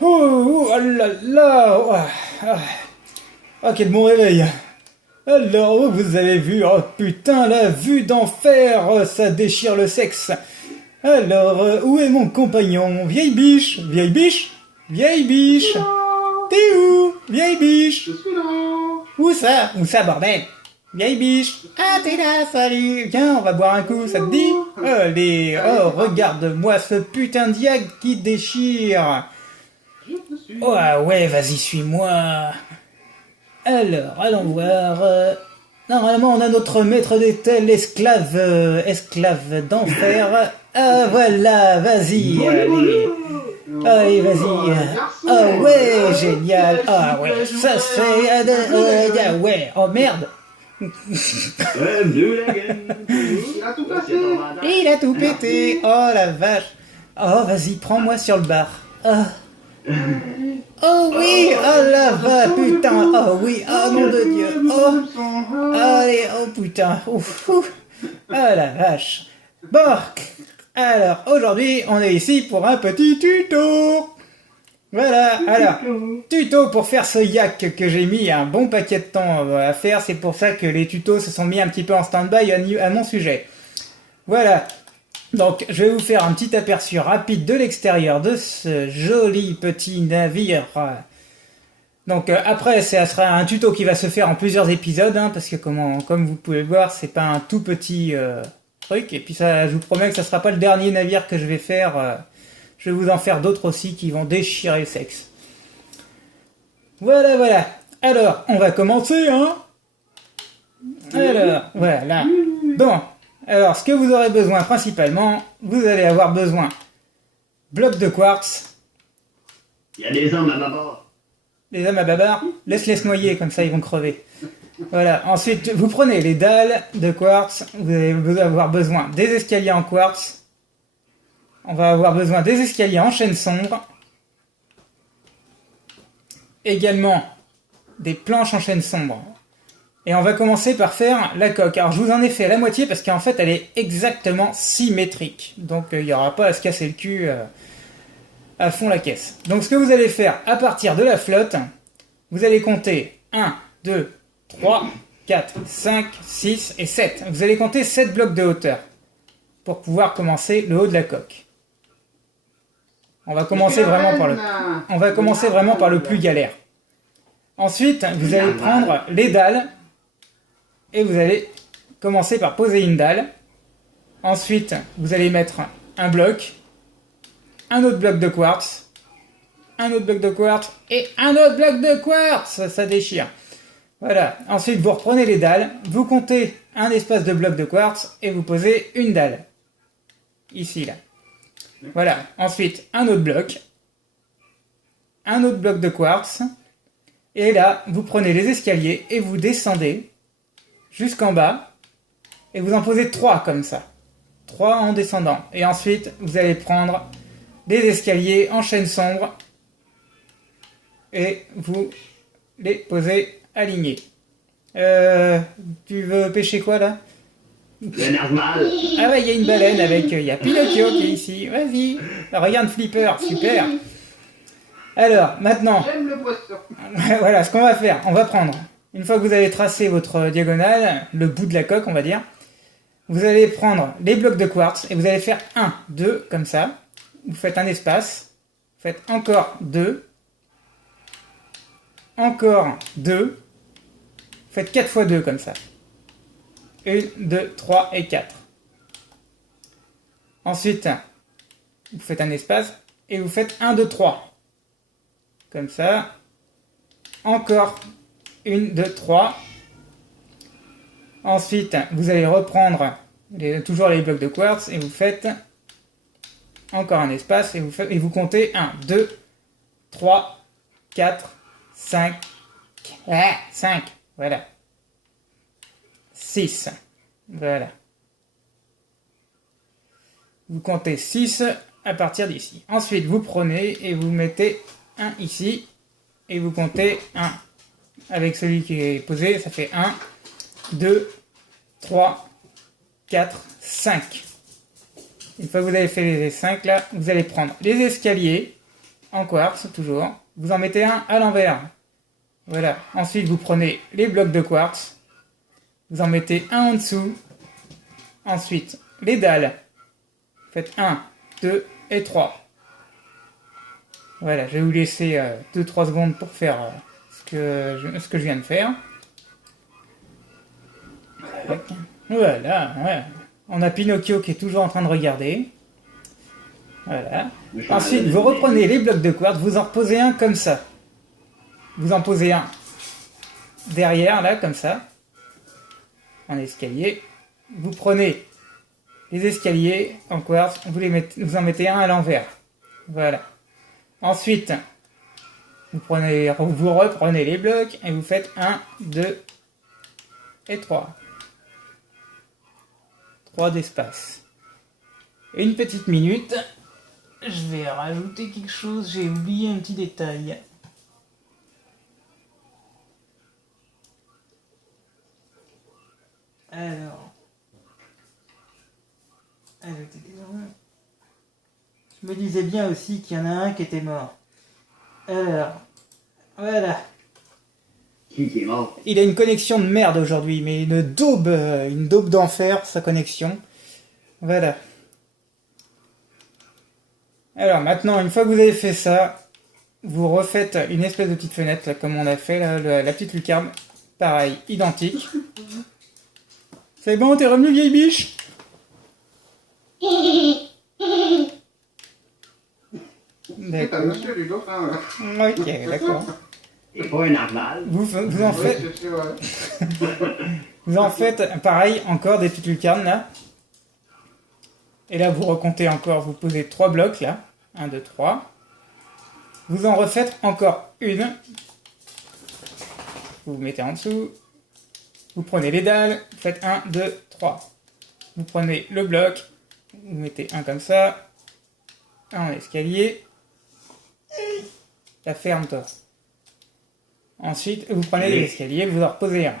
Oh, oh là là, oh, ah, ah, quel bon réveil. Alors, oh, vous avez vu, oh putain, la vue d'enfer, ça déchire le sexe. Alors, où est mon compagnon? Vieille biche, vieille biche, vieille Je suis biche. là. T'es où? Vieille biche. Je suis là. Où ça? Où ça, bordel? Vieille biche. Ah, t'es là, salut. Viens, on va boire un coup, ça te dit? Allez, oh, regarde-moi ce putain de diag qui déchire. Je te suis. Oh, ah ouais, vas-y, suis-moi. Alors, allons voir. Normalement, on a notre maître d'étel, esclave d'enfer. Ah, voilà, vas-y, allez. Allez, vas-y. Ah ouais, génial. Ah ouais, ça c'est... Ah ouais, oh merde. Il a tout cassé. Il a tout pété. Oh la vache. Oh, vas-y, prends-moi sur le bar. Ah. Oh oui, oh la vache, putain. Oh oui, oh nom de Dieu. Oh, allez, oh putain. Ouf, ouf. Oh la vache. Bon, alors aujourd'hui, on est ici pour un petit tuto. Voilà, alors, tuto pour faire ce yak que j'ai mis un bon paquet de temps à faire. C'est pour ça que les tutos se sont mis un petit peu en stand-by à mon sujet. Voilà. Donc, je vais vous faire un petit aperçu rapide de l'extérieur de ce joli petit navire. Donc, après, ça sera un tuto qui va se faire en plusieurs épisodes, hein, parce que comme vous pouvez le voir, c'est pas un tout petit truc. Et puis, ça, je vous promets que ça sera pas le dernier navire que je vais faire. Je vais vous en faire d'autres aussi qui vont déchirer le sexe. Voilà, voilà. Alors, on va commencer, hein. Alors, voilà. Bon. Alors, ce que vous aurez besoin principalement, vous allez avoir besoin blocs de quartz. Il y a des hommes à bâbord. Les hommes à babar, laisse-les se noyer, comme ça ils vont crever. Voilà. Ensuite, vous prenez les dalles de quartz. Vous allez avoir besoin des escaliers en quartz. On va avoir besoin des escaliers en chêne sombre. Également des planches en chêne sombre. Et on va commencer par faire la coque. Alors je vous en ai fait la moitié parce qu'en fait elle est exactement symétrique. Donc il n'y aura pas à se casser le cul à fond la caisse. Donc ce que vous allez faire à partir de la flotte, vous allez compter 1, 2, 3, 4, 5, 6 et 7. Vous allez compter 7 blocs de hauteur pour pouvoir commencer le haut de la coque. On va commencer vraiment par le plus galère. Ensuite, vous allez prendre les dalles et vous allez commencer par poser une dalle. Ensuite, vous allez mettre un bloc, un autre bloc de quartz, un autre bloc de quartz et un autre bloc de quartz. Ça déchire. Voilà. Ensuite, vous reprenez les dalles, vous comptez un espace de bloc de quartz et vous posez une dalle. Ici, là. Voilà. Ensuite, un autre bloc de quartz. Et là, vous prenez les escaliers et vous descendez jusqu'en bas. Et vous en posez 3 comme ça. 3 en descendant. Et ensuite, vous allez prendre des escaliers en chêne sombre. Et vous les posez alignés. Tu veux pêcher quoi là? Le narval. Ah ouais, il y a une baleine avec... Il y a Pinocchio qui est ici. Vas-y. Regarde Flipper, super. Alors, maintenant... J'aime le poisson. Voilà, ce qu'on va faire, on va prendre... Une fois que vous avez tracé votre diagonale, le bout de la coque, on va dire, vous allez prendre les blocs de quartz et vous allez faire 1, 2, comme ça. Vous faites un espace. Vous faites encore 2. Encore 2. Vous faites 4 fois 2, comme ça. 1, 2, 3 et 4. Ensuite, vous faites un espace et vous faites 1, 2, 3. Comme ça. Encore 1, 2, 3. Ensuite, vous allez reprendre toujours les blocs de quartz et vous faites encore un espace et vous comptez 1, 2, 3, 4, 5, 5, voilà. 6, voilà. Vous comptez 6 à partir d'ici. Ensuite, vous prenez et vous mettez 1 ici et vous comptez 1. Avec celui qui est posé, ça fait 1, 2, 3, 4, 5. Une fois que vous avez fait les 5 là, vous allez prendre les escaliers en quartz, toujours. Vous en mettez un à l'envers. Voilà. Ensuite, vous prenez les blocs de quartz. Vous en mettez un en dessous. Ensuite, les dalles. Faites 1, 2 et 3. Voilà, je vais vous laisser 2-3 secondes pour faire ce que je viens de faire. Voilà, ouais. On a Pinocchio qui est toujours en train de regarder. Voilà. Ensuite, vous reprenez les blocs de quartz, vous en reposez un comme ça. Vous en posez un derrière, là, comme ça, en escalier. Vous prenez les escaliers en quartz, vous en mettez un à l'envers. Voilà. Ensuite, vous reprenez les blocs et vous faites 1, 2 et 3. 3 d'espace. Une petite minute. Je vais rajouter quelque chose, j'ai oublié un petit détail. Alors, ajouter des noms. Je me disais bien aussi qu'il y en a un qui était mort. Alors, voilà. Qui est mort? Il a une connexion de merde aujourd'hui, mais une daube d'enfer, sa connexion. Voilà. Alors maintenant, une fois que vous avez fait ça, vous refaites une espèce de petite fenêtre, là, comme on a fait, là, la petite lucarne. Pareil, identique. C'est bon, t'es revenu, vieille biche? C'est un monsieur du dauphin. Ok, d'accord. C'est pas un narval. Vous en faites... Oui, c'est vrai. Vous en faites, pareil, encore des petites lucarnes, là. Et là, vous recomptez encore, vous posez 3 blocs, là. 1, 2, 3. Vous en refaites encore une. Vous vous mettez en dessous. Vous prenez les dalles, vous faites 1, 2, 3. Vous prenez le bloc, vous mettez un comme ça. Un en escalier. La ferme, toi. Ensuite, vous prenez les escaliers, vous en reposez un.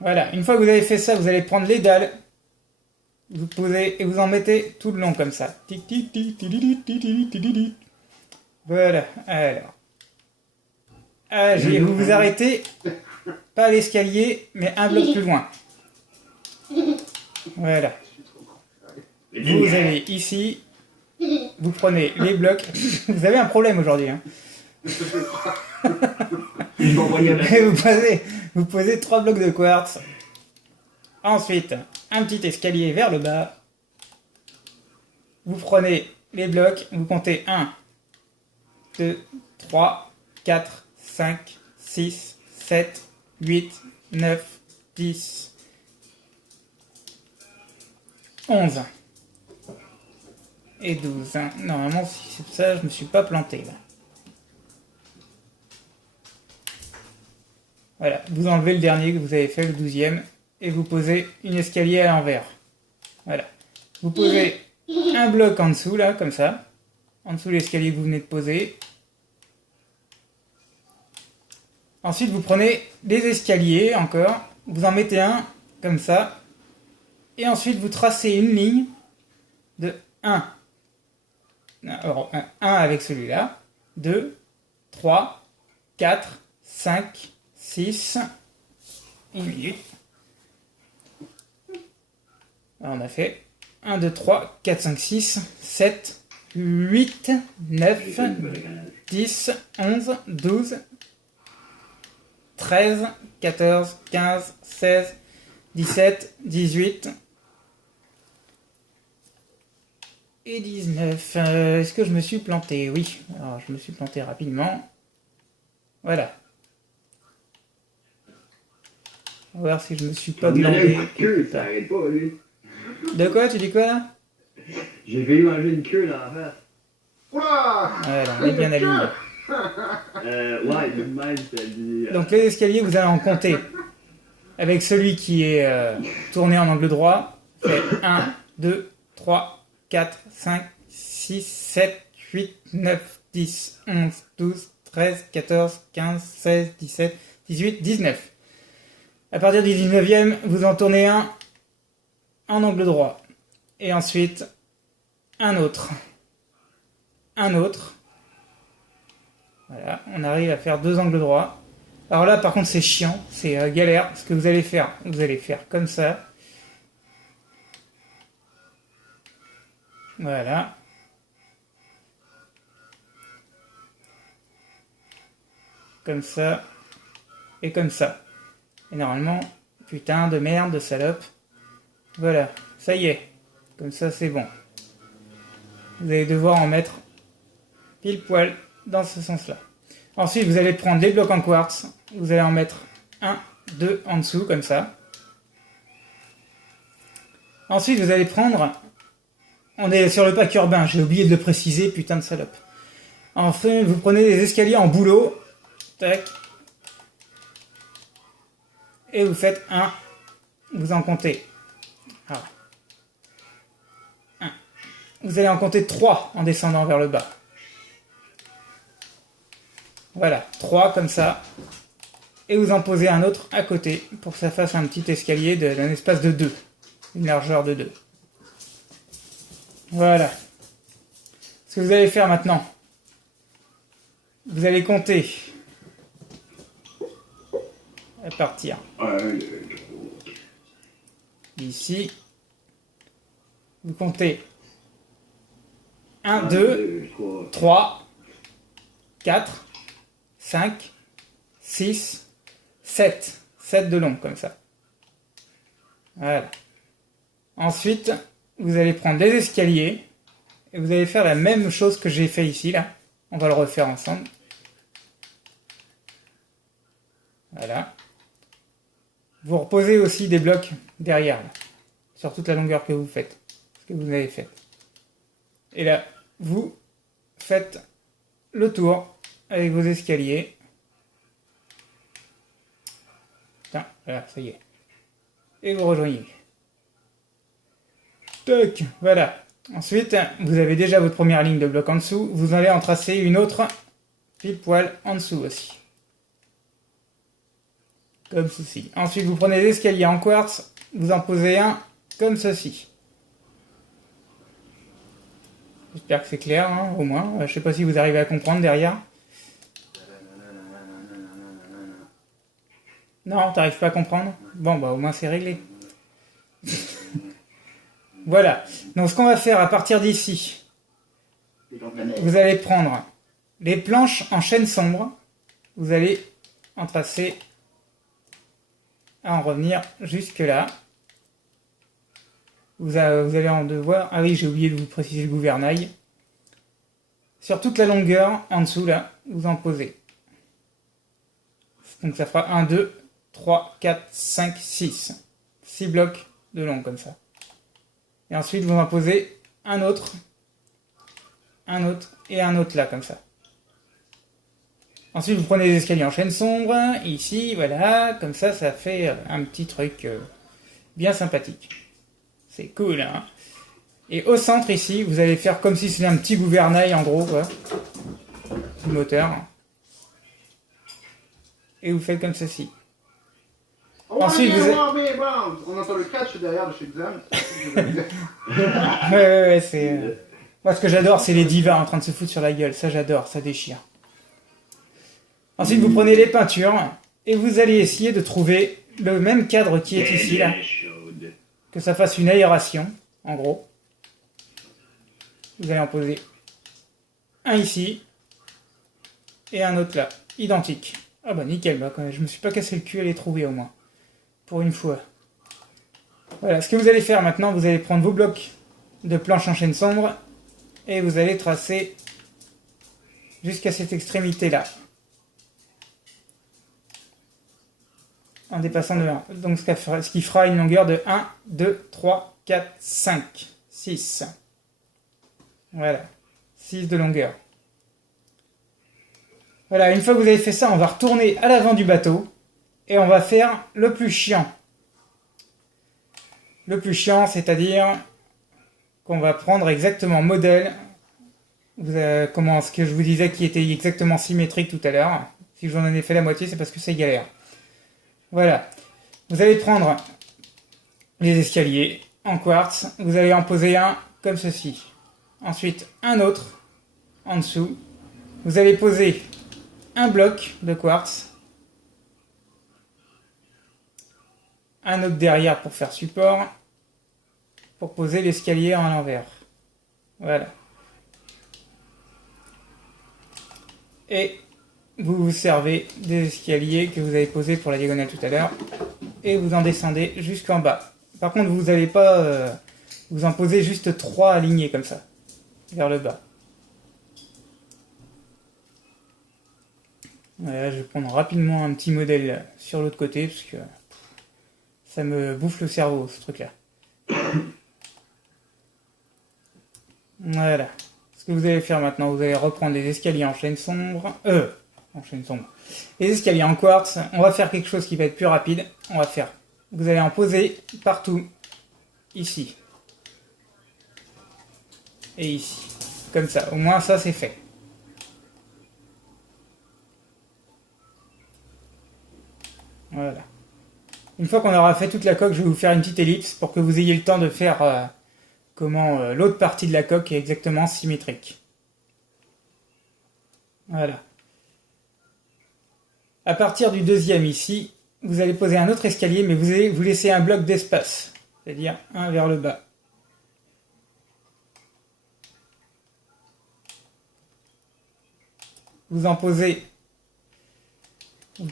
Voilà, une fois que vous avez fait ça, vous allez prendre les dalles. Vous posez et vous en mettez tout le long comme ça. Tic, tic, tic, tic, tic, tic, tic, tic, tic. Voilà, alors. Vous vous arrêtez, pas à l'escalier, mais un bloc plus loin. Voilà. Vous allez ici, vous prenez les blocs. Vous avez un problème aujourd'hui, hein. Et vous posez 3 blocs de quartz. Ensuite, un petit escalier vers le bas. Vous prenez les blocs, vous comptez 1, 2, 3, 4, 5, 6, 7, 8, 9, 10, 11 et 12. Normalement, si c'est ça, je me suis pas planté là. Voilà, vous enlevez le dernier que vous avez fait, le 12e, et vous posez une escalier à l'envers. Voilà. Vous posez un bloc en dessous, là, comme ça. En dessous de l'escalier que vous venez de poser. Ensuite, vous prenez des escaliers, encore. Vous en mettez un, comme ça. Et ensuite, vous tracez une ligne de 1. Alors, 1 avec celui-là. 2, 3, 4, 5, 6, une minute. Alors on a fait 1, 2, 3, 4, 5, 6, 7, 8, 9, 10, 11, 12, 13, 14, 15, 16, 17, 18 et 19. Est-ce que je me suis planté? Oui, alors je me suis planté rapidement. Voilà. On va voir si je me suis pas Il a glandé. une queue, ça arrête pas, lui. De quoi? Tu dis quoi là? J'ai failli manger une queue dans la face. Oula! Voilà, on est bien aligné. Ouais, de même, ça dit. Donc les escaliers, vous allez en compter. Avec celui qui est tourné en angle droit, fait 1, 2, 3, 4, 5, 6, 7, 8, 9, 10, 11, 12, 13, 14, 15, 16, 17, 18, 19. À partir du 19e, vous en tournez un en angle droit. Et ensuite, un autre. Un autre. Voilà, on arrive à faire 2 angles droits. Alors là, par contre, c'est chiant, c'est galère. Ce que vous allez faire comme ça. Voilà. Comme ça. Et comme ça. Et normalement, putain de merde, de salope. Voilà, ça y est. Comme ça, c'est bon. Vous allez devoir en mettre pile poil dans ce sens-là. Ensuite, vous allez prendre les blocs en quartz. Vous allez en mettre 1, 2 en dessous, comme ça. Ensuite, vous allez prendre... On est sur le pack urbain, j'ai oublié de le préciser, putain de salope. Enfin, vous prenez des escaliers en bouleau. Tac. Et vous faites 1. Vous en comptez. Voilà. 1. Vous allez en compter 3 en descendant vers le bas. Voilà, 3 comme ça. Et vous en posez un autre à côté pour que ça fasse un petit escalier d'un espace de 2. Une largeur de 2. Voilà. Ce que vous allez faire maintenant, vous allez compter à partir d'ici. Vous comptez 1, 2, 3, 4, 5, 6, 7. 7 de long, comme ça. Voilà. Ensuite, vous allez prendre des escaliers et vous allez faire la même chose que j'ai fait ici, là. On va le refaire ensemble. Voilà. Vous reposez aussi des blocs derrière, là, sur toute la longueur que vous faites, ce que vous avez fait. Et là, vous faites le tour avec vos escaliers. Putain, voilà, ça y est. Et vous rejoignez. Tac, voilà. Ensuite, vous avez déjà votre première ligne de bloc en dessous. Vous allez en tracer une autre pile poil en dessous aussi. Comme ceci. Ensuite, vous prenez les escaliers en quartz. Vous en posez un comme ceci. J'espère que c'est clair, hein, au moins. Je sais pas si vous arrivez à comprendre derrière. Non, t'arrives pas à comprendre? Bon, bah au moins c'est réglé. Voilà. Donc ce qu'on va faire à partir d'ici, vous allez prendre les planches en chaîne sombre. Vous allez en tracer à en revenir jusque là. Vous allez en devoir... Ah oui, j'ai oublié de vous préciser le gouvernail. Sur toute la longueur, en dessous là, vous en posez. Donc ça fera 1, 2, 3, 4, 5, 6. 6 blocs de long comme ça. Et ensuite vous en posez un autre et un autre là comme ça. Ensuite vous prenez les escaliers en chaîne sombre, ici, voilà, comme ça, ça fait un petit truc bien sympathique. C'est cool, hein. Et au centre ici, vous allez faire comme si c'était un petit gouvernail en gros, quoi. Du moteur. Et vous faites comme ceci. Ensuite, vous On entend le catch derrière de chez Xam. ouais, c'est... Moi, ce que j'adore, c'est les divas en train de se foutre sur la gueule. Ça, j'adore, ça déchire. Ensuite, vous prenez les peintures et vous allez essayer de trouver le même cadre qui est ici, là. Que ça fasse une aération, en gros. Vous allez en poser un ici et un autre là, identique. Ah bah nickel, bah, je me suis pas cassé le cul à les trouver au moins. Pour une fois. Voilà, ce que vous allez faire maintenant, vous allez prendre vos blocs de planche en chaîne sombre et vous allez tracer jusqu'à cette extrémité là. En dépassant de 1. Donc ce qui fera une longueur de 1, 2, 3, 4, 5, 6. Voilà. 6 de longueur. Voilà, une fois que vous avez fait ça, on va retourner à l'avant du bateau et on va faire le plus chiant. Le plus chiant, c'est-à-dire qu'on va prendre exactement modèle, comment ce que je vous disais qui était exactement symétrique tout à l'heure. Si j'en ai fait la moitié, c'est parce que c'est galère. Voilà. Vous allez prendre les escaliers en quartz, vous allez en poser un comme ceci. Ensuite, un autre en dessous. Vous allez poser un bloc de quartz. Un autre derrière pour faire support. Pour poser l'escalier à l'envers. Voilà. Et vous vous servez des escaliers que vous avez posés pour la diagonale tout à l'heure. Et vous en descendez jusqu'en bas. Par contre, vous n'allez pas vous en poser juste 3 alignés comme ça. Vers le bas. Voilà, je vais prendre rapidement un petit modèle sur l'autre côté. Parce que ça me bouffe le cerveau, ce truc-là. Voilà. Ce que vous allez faire maintenant, vous allez reprendre les escaliers en chaîne sombre. En chaîne sombre. Les escaliers en quartz. On va faire quelque chose qui va être plus rapide. On va faire. Vous allez en poser partout. Ici. Et ici. Comme ça. Au moins ça c'est fait. Voilà. Une fois qu'on aura fait toute la coque, je vais vous faire une petite ellipse pour que vous ayez le temps de faire comment l'autre partie de la coque est exactement symétrique. Voilà. À partir du deuxième ici, vous allez poser un autre escalier, mais vous allez vous laisser un bloc d'espace, c'est-à-dire un vers le bas. Vous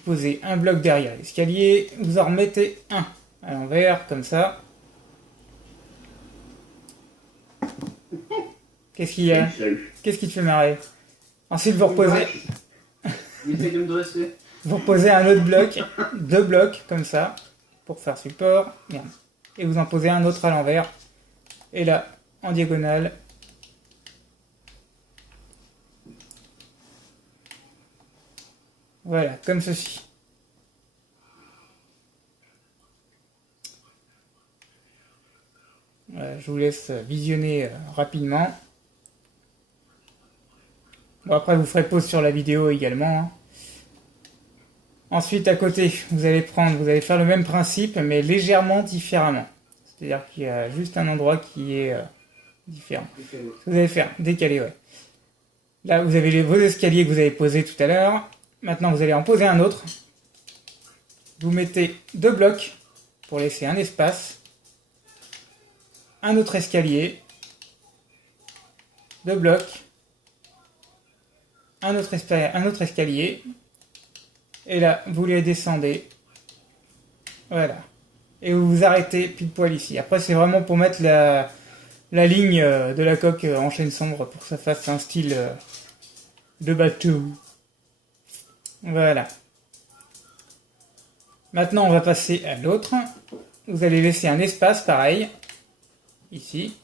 posez un bloc derrière l'escalier, vous en remettez un à l'envers, comme ça. Qu'est-ce qu'il y a? Qu'est-ce qui te fait marrer? Ensuite, vous reposez... Il essaie de me dresser. Vous reposez un autre bloc, 2 blocs, comme ça, pour faire support. Merde. Et vous en posez un autre à l'envers. Et là, en diagonale. Voilà, comme ceci. Voilà, je vous laisse visionner rapidement. Bon, après, vous ferez pause sur la vidéo également. Hein. Ensuite, à côté, vous allez faire le même principe, mais légèrement différemment. C'est-à-dire qu'il y a juste un endroit qui est différent. Décalé. Ce que vous allez faire, décaler, ouais. Là, vous avez vos escaliers que vous avez posés tout à l'heure. Maintenant, vous allez en poser un autre. Vous mettez 2 blocs pour laisser un espace. Un autre escalier. 2 blocs. Un autre escalier. Et là, vous les descendez. Voilà. Et vous vous arrêtez pile poil ici. Après, c'est vraiment pour mettre la ligne de la coque en chaîne sombre pour que ça fasse un style de bateau. Voilà. Maintenant, on va passer à l'autre. Vous allez laisser un espace pareil. Ici.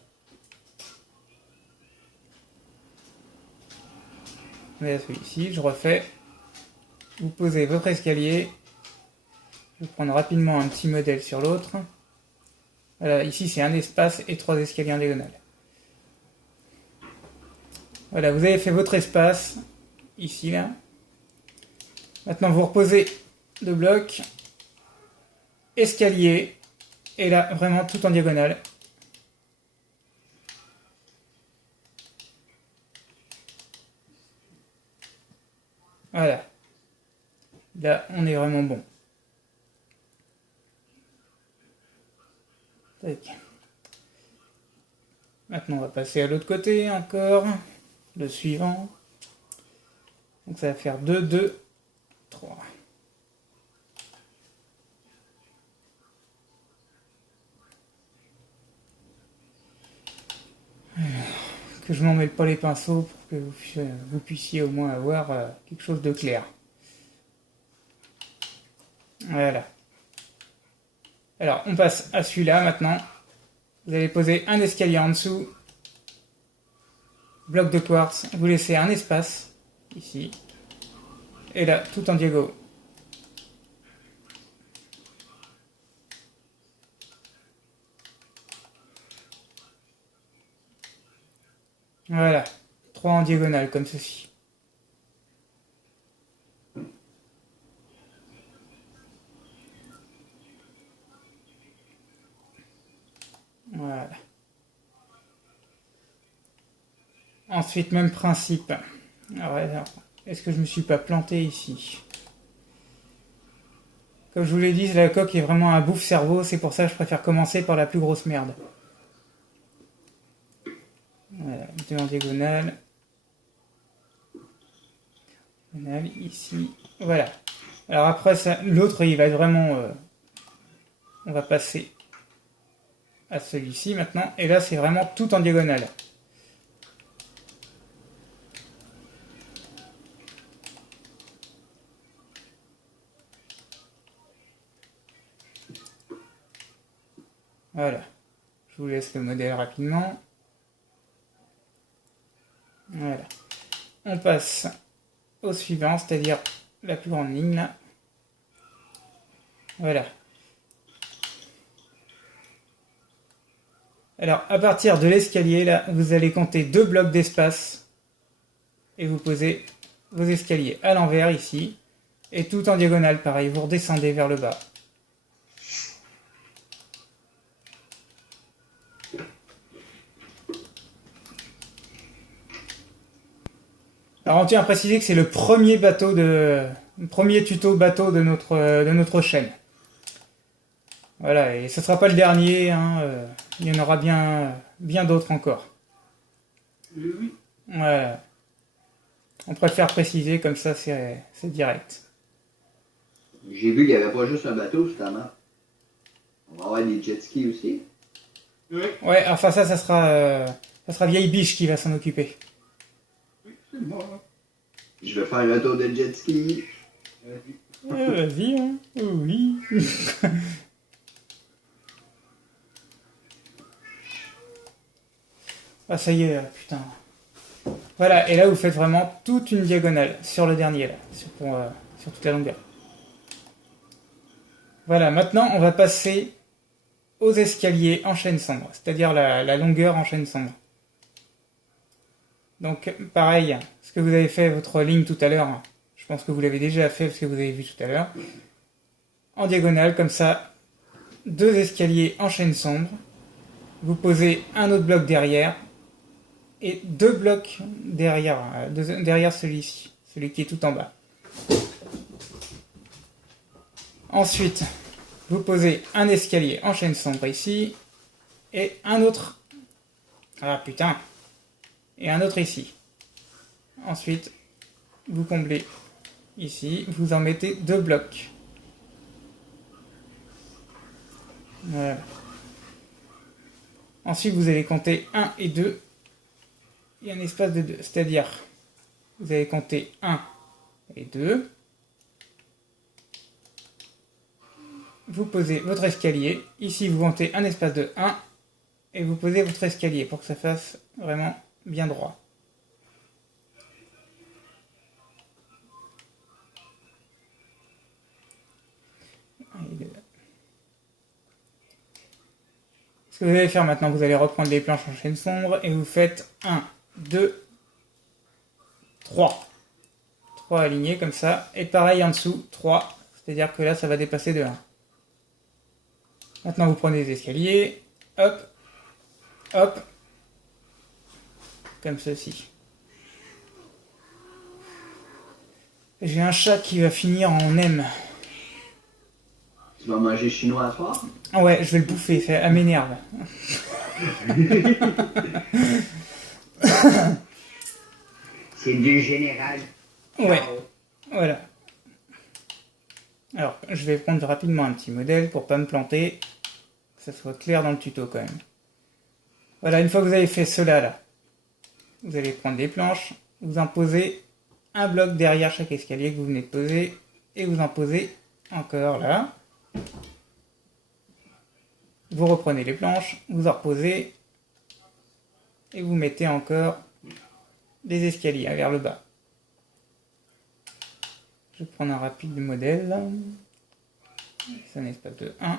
Voilà celui-ci, je refais. Vous posez votre escalier. Je vais prendre rapidement un petit modèle sur l'autre. Voilà, ici c'est un espace et 3 escaliers en diagonale. Voilà, vous avez fait votre espace. Ici, là. Maintenant, vous reposez 2 blocs. Escalier. Et là, vraiment tout en diagonale. Voilà. Là, on est vraiment bon. Tac. Maintenant, on va passer à l'autre côté encore. Le suivant. Donc, ça va faire 2, 2, 3. Que je m'en mêle pas les pinceaux pour que vous puissiez au moins avoir quelque chose de clair. Voilà. Alors, on passe à celui-là maintenant. Vous allez poser un escalier en dessous. Bloc de quartz. Vous laissez un espace. Ici. Et là, tout en diagonale. Voilà. 3 en diagonale, comme ceci. Voilà. Ensuite, même principe. Alors, est-ce que je me suis pas planté ici? Comme je vous l'ai dit, la coque est vraiment un bouffe-cerveau, c'est pour ça que je préfère commencer par la plus grosse merde. Voilà, 2 en diagonale. Diagonale, ici, voilà. Alors après, l'autre, il va être vraiment... on va passer à celui-ci maintenant, et là, c'est vraiment tout en diagonale. Voilà. Je vous laisse le modèle rapidement. Voilà. On passe au suivant, c'est-à-dire la plus grande ligne là. Voilà. Alors, à partir de l'escalier, là, vous allez compter 2 blocs d'espace et vous posez vos escaliers à l'envers ici et tout en diagonale, pareil, vous redescendez vers le bas. Alors, on tient à préciser que c'est le premier tuto bateau de notre chaîne. Voilà, et ce ne sera pas le dernier, hein, il y en aura bien d'autres encore. Oui. Voilà. On préfère préciser, comme ça c'est direct. J'ai vu qu'il n'y avait pas juste un bateau sur ta map. On va avoir des jet skis aussi. Oui. Ouais, enfin ça sera Vieille Biche qui va s'en occuper. Oui, c'est bon. Je vais faire un tour de jet ski. Vas-y, hein. Oui. Ah ça y est, putain. Voilà, et là vous faites vraiment toute une diagonale sur le dernier, là, sur toute la longueur. Voilà, maintenant on va passer aux escaliers en chaîne sombre, c'est-à-dire la longueur en chaîne sombre. Donc pareil, ce que vous avez fait votre ligne tout à l'heure, je pense que vous l'avez déjà fait parce que vous avez vu tout à l'heure. En diagonale, comme ça, 2 escaliers en chaîne sombre. Vous posez un autre bloc derrière et 2 blocs derrière celui-ci, celui qui est tout en bas. Ensuite, vous posez un escalier en chaîne sombre ici et un autre. Ah putain! Et un autre ici. Ensuite, vous comblez ici, vous en mettez 2 blocs. Voilà. Ensuite, vous allez compter 1 et 2. Il y a un espace de 2, c'est-à-dire, vous allez compter 1 et 2. Vous posez votre escalier. Ici, vous comptez un espace de 1 et vous posez votre escalier pour que ça fasse vraiment bien droit. Ce que vous allez faire maintenant, vous allez reprendre les planches en chaîne sombre et vous faites 1, 2, 3. 3 alignés comme ça. Et pareil en dessous, 3. C'est-à-dire que là, ça va dépasser de 1. Maintenant, vous prenez les escaliers. Hop. Hop. Comme ceci. J'ai un chat qui va finir en M. Tu vas manger chinois à soir? Ouais, je vais le bouffer, ça m'énerve. C'est du général. Ouais, voilà. Alors, je vais prendre rapidement un petit modèle pour pas me planter, que ça soit clair dans le tuto quand même. Voilà, une fois que vous avez fait cela là, vous allez prendre des planches, vous en posez un bloc derrière chaque escalier que vous venez de poser, et vous en posez encore là. Vous reprenez les planches, vous en reposez, et vous mettez encore des escaliers vers le bas. Je vais prendre un rapide modèle. C'est un espace de 1.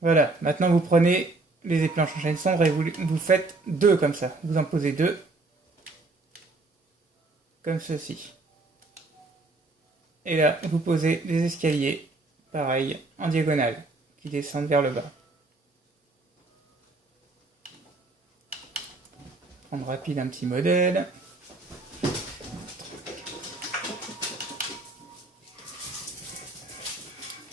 Voilà, maintenant vous prenez les planches en chaîne sombre et vous faites 2 comme ça. Vous en posez 2. Comme ceci. Et là, vous posez des escaliers, pareil, en diagonale, qui descendent vers le bas. prendre rapide un petit modèle.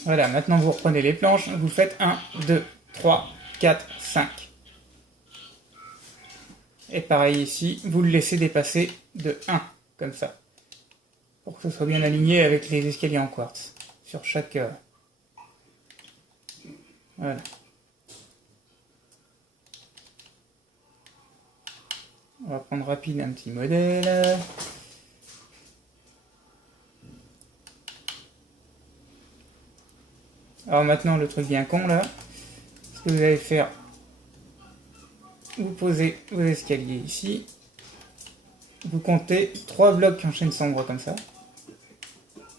Voilà, maintenant vous reprenez les planches, vous faites 1, 2, 3, 4, 5. Et pareil ici, vous le laissez dépasser de 1, comme ça. Pour que ce soit bien aligné avec les escaliers en quartz. Sur chaque... Voilà. On va prendre rapide un petit modèle. Alors maintenant, le truc bien con là, ce que vous allez faire, vous posez vos escaliers ici, vous comptez 3 blocs en chaîne sombre comme ça.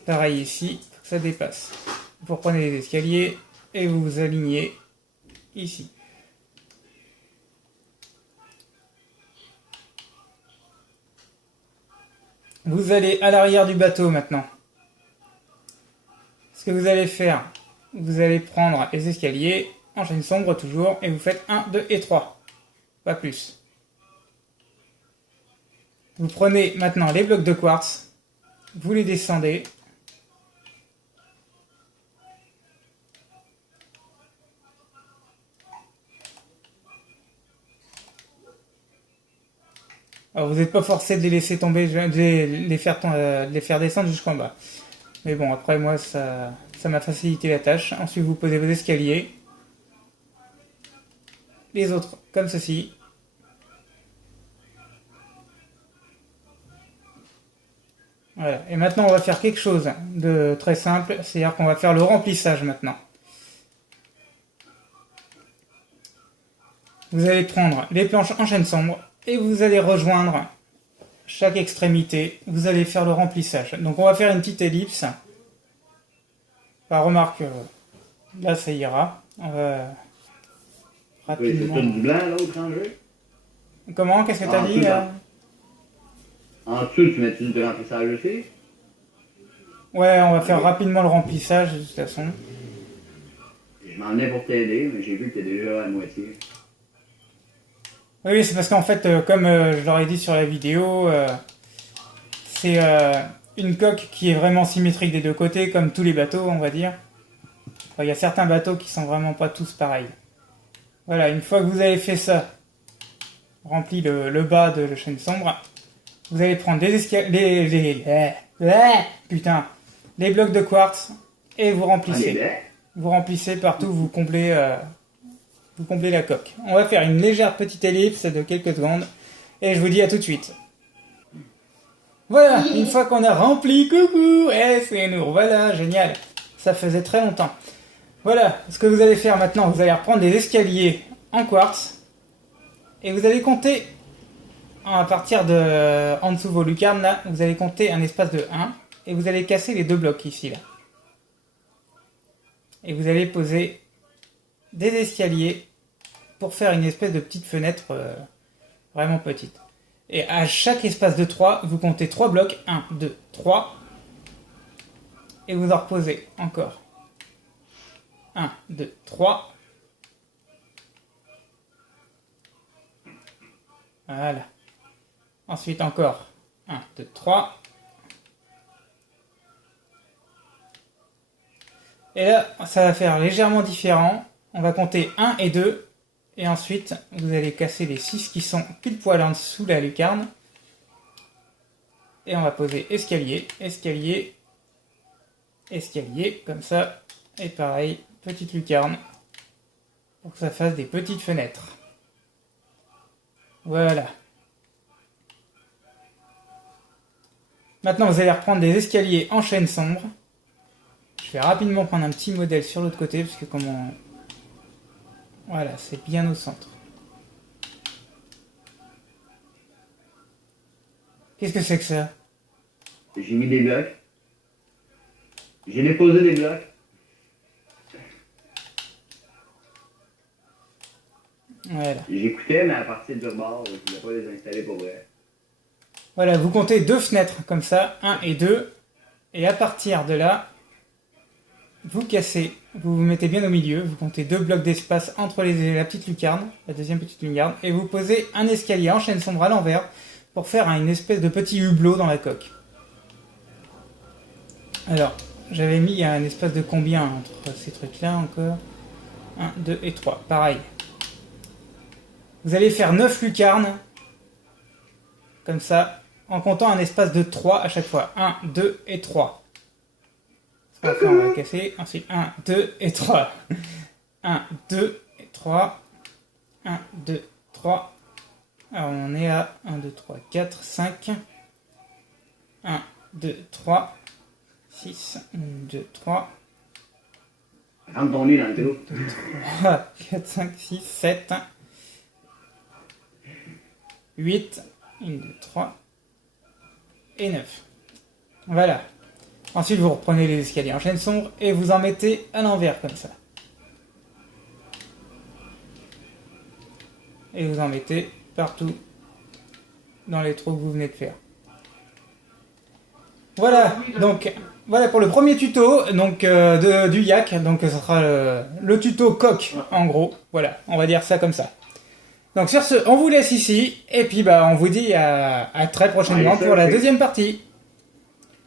Pareil ici, pour que ça dépasse. Vous reprenez les escaliers et vous vous alignez ici. Vous allez à l'arrière du bateau maintenant. Ce que vous allez faire, vous allez prendre les escaliers, en chaîne sombre toujours, et vous faites 1, 2 et 3. Pas plus. Vous prenez maintenant les blocs de quartz, vous les descendez. Alors vous n'êtes pas forcé de les laisser tomber, de les faire descendre jusqu'en bas. Mais bon, après moi, ça m'a facilité la tâche. Ensuite, vous posez vos escaliers. Les autres, comme ceci. Voilà. Et maintenant, on va faire quelque chose de très simple. C'est-à-dire qu'on va faire le remplissage maintenant. Vous allez prendre les planches en chaîne sombre et vous allez rejoindre chaque extrémité. Vous allez faire le remplissage. Donc on va faire une petite ellipse. Enfin, remarque, là ça ira. On va rapidement... Oui, c'est du blanc l'autre rangé? Comment? Qu'est-ce que t'as dit là? En dessous, tu mets-tu du remplissage aussi? Ouais, on va faire rapidement le remplissage de toute façon. Je m'en venais pour t'aider, mais j'ai vu que t'es déjà à moitié. Oui, c'est parce qu'en fait, comme je leur ai dit sur la vidéo, c'est une coque qui est vraiment symétrique des deux côtés, comme tous les bateaux, on va dire. Enfin, il y a certains bateaux qui sont vraiment pas tous pareils. Voilà, une fois que vous avez fait ça, rempli le bas de la chaîne sombre, vous allez prendre des escaliers, les blocs de quartz et vous remplissez. Vous remplissez partout, vous comblez la coque. On va faire une légère petite ellipse de quelques secondes et je vous dis à tout de suite. Voilà, une fois qu'on a rempli, coucou, c'est nous, voilà, génial. Ça faisait très longtemps. Voilà, ce que vous allez faire maintenant, vous allez reprendre des escaliers en quartz et vous allez compter à partir de en dessous de vos lucarnes là, vous allez compter un espace de 1 et vous allez casser les deux blocs ici là. Et vous allez poser des escaliers pour faire une espèce de petite fenêtre vraiment petite. Et à chaque espace de 3, vous comptez 3 blocs, 1, 2, 3, et vous en reposez encore. 1, 2, 3. Voilà. Ensuite encore 1, 2, 3. Et là, ça va faire légèrement différent. On va compter 1 et 2. Et ensuite, vous allez casser les 6 qui sont pile poil en dessous de la lucarne. Et on va poser escalier, escalier, escalier, comme ça. Et pareil, petite lucarne. Pour que ça fasse des petites fenêtres. Voilà. Maintenant, vous allez reprendre des escaliers en chaîne sombre. Je vais rapidement prendre un petit modèle sur l'autre côté, parce que comment... Voilà, c'est bien au centre. Qu'est-ce que c'est que ça? J'ai mis des blocs. J'ai déposé des blocs. Voilà. J'écoutais, mais à partir de bord, je ne voulais pas les installer pour vrai. Voilà, vous comptez 2 fenêtres comme ça, 1 et 2. Et à partir de là, vous cassez, vous vous mettez bien au milieu, vous comptez 2 blocs d'espace entre la petite lucarne, la deuxième petite lucarne, et vous posez un escalier en chaîne sombre à l'envers pour faire une espèce de petit hublot dans la coque. Alors, j'avais mis un espace de combien entre ces trucs-là encore? 1, 2 et 3, pareil. Vous allez faire 9 lucarnes, comme ça, en comptant un espace de 3 à chaque fois. 1, 2 et 3. Ce qu'on va faire, on va casser. Ensuite, 1, 2 et 3. 1, 2 et 3. 1, 2, 3. Alors, on est à 1, 2, 3, 4, 5. 1, 2, 3. 6, 1, 2, 3. Rentre ton nez dans le trou. 3, 4, 5, 6, 7. 8, 1, 2, 3 et 9. Voilà. Ensuite, vous reprenez les escaliers en chaîne sombre et vous en mettez à l'envers comme ça. Et vous en mettez partout dans les trous que vous venez de faire. Voilà, donc voilà pour le premier tuto donc, du yak. Donc ce sera le tuto coque en gros. Voilà, on va dire ça comme ça. Donc sur ce, on vous laisse ici, et puis bah on vous dit à très prochainement pour la deuxième partie.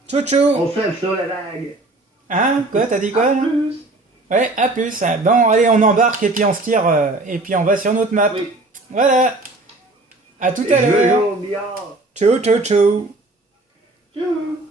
Tchou tchou. On surfe sur la vague. Hein? Quoi? T'as dit quoi? Là ouais, à plus. Bon, allez, on embarque, et puis on se tire, et puis on va sur notre map. Oui. Voilà. À tout à l'heure. Billard. Tchou tchou tchou. Tchou.